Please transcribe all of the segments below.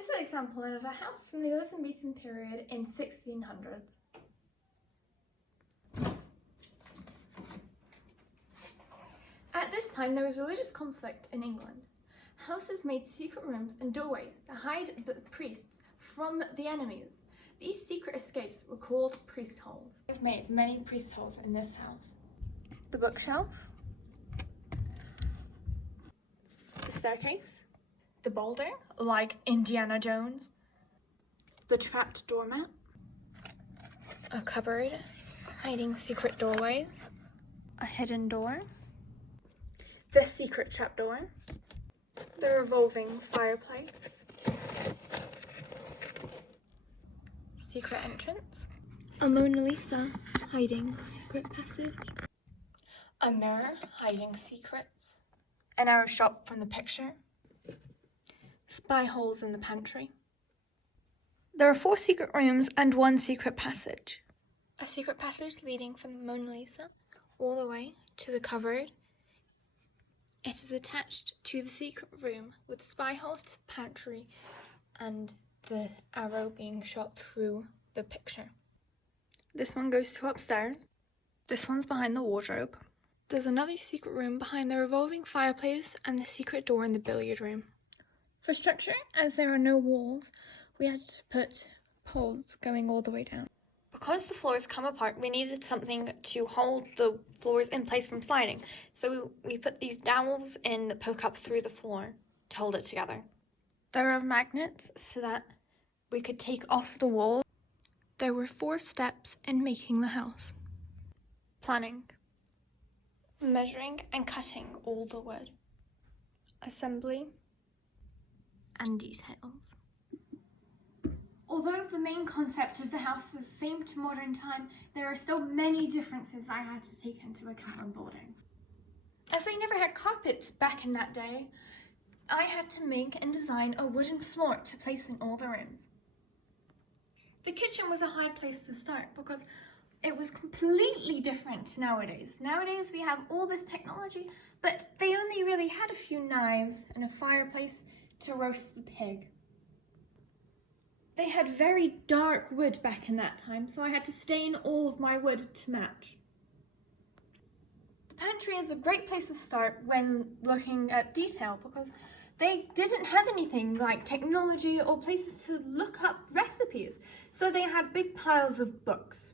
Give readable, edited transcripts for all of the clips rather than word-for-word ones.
This is an example of a house from the Elizabethan period in 1600s. At this time, there was religious conflict in England. Houses made secret rooms and doorways to hide the priests from the enemies. These secret escapes were called priest holes. I've made many priest holes in this house. The bookshelf, the staircase, the boulder, like Indiana Jones, the trapped doormat, a cupboard hiding secret doorways, a hidden door, the secret trapdoor, the revolving fireplace, secret entrance, a Mona Lisa hiding secret passage, a mirror hiding secrets, an arrow shot from the picture, spy holes in the pantry. There are 4 secret rooms and 1 secret passage. A secret passage leading from the Mona Lisa all the way to the cupboard. It is attached to the secret room with spy holes to the pantry and the arrow being shot through the picture. This one goes to upstairs. This one's behind the wardrobe. There's another secret room behind the revolving fireplace and the secret door in the billiard room. For structure, as there are no walls, we had to put poles going all the way down. Because the floors come apart, we needed something to hold the floors in place from sliding. So we put these dowels in that poke up through the floor to hold it together. There are magnets so that we could take off the wall. There were 4 steps in making the house. Planning, measuring and cutting all the wood, assembly, and details. Although the main concept of the house is the same to modern time, there are still many differences I had to take into account when building. As they never had carpets back in that day, I had to make and design a wooden floor to place in all the rooms. The kitchen was a hard place to start because it was completely different nowadays. Nowadays we have all this technology, but they only really had a few knives and a fireplace to roast the pig. They had very dark wood back in that time, so I had to stain all of my wood to match. The pantry is a great place to start when looking at detail because they didn't have anything like technology or places to look up recipes, so they had big piles of books.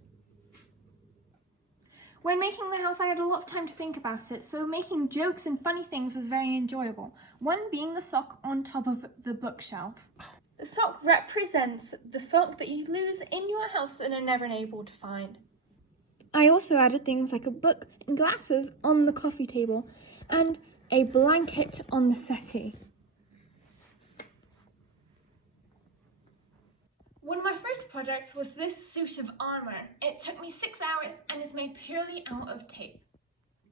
When making the house, I had a lot of time to think about it, so making jokes and funny things was very enjoyable. One being the sock on top of the bookshelf. The sock represents the sock that you lose in your house and are never able to find. I also added things like a book and glasses on the coffee table and a blanket on the settee. One of my first projects was this suit of armour. It took me 6 hours and is made purely out of tape.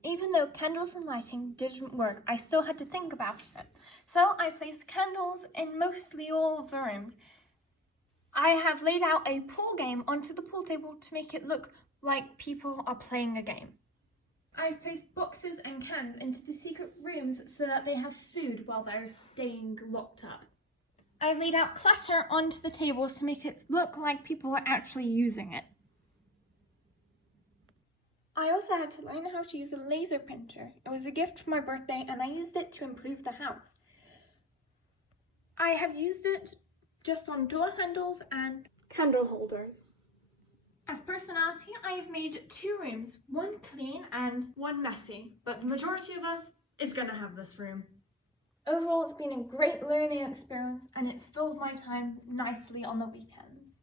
Even though candles and lighting didn't work, I still had to think about it. So I placed candles in mostly all of the rooms. I have laid out a pool game onto the pool table to make it look like people are playing a game. I've placed boxes and cans into the secret rooms so that they have food while they're staying locked up. I've laid out clutter onto the tables to make it look like people are actually using it. I also had to learn how to use a laser printer. It was a gift for my birthday and I used it to improve the house. I have used it just on door handles and candle holders. As personality, I have made 2 rooms, one clean and one messy, but the majority of us is going to have this room. Overall, it's been a great learning experience and it's filled my time nicely on the weekends.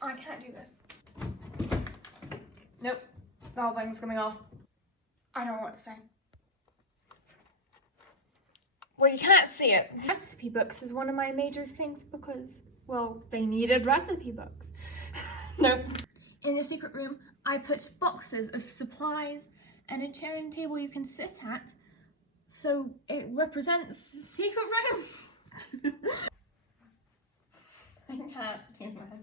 I can't do this. Nope, the whole thing's coming off. I don't know what to say. Well, you can't see it. Recipe books is one of my major things because, well, they needed recipe books. Nope. In the secret room, I put boxes of supplies and a chair and table you can sit at, so it represents the secret room. I can't do that.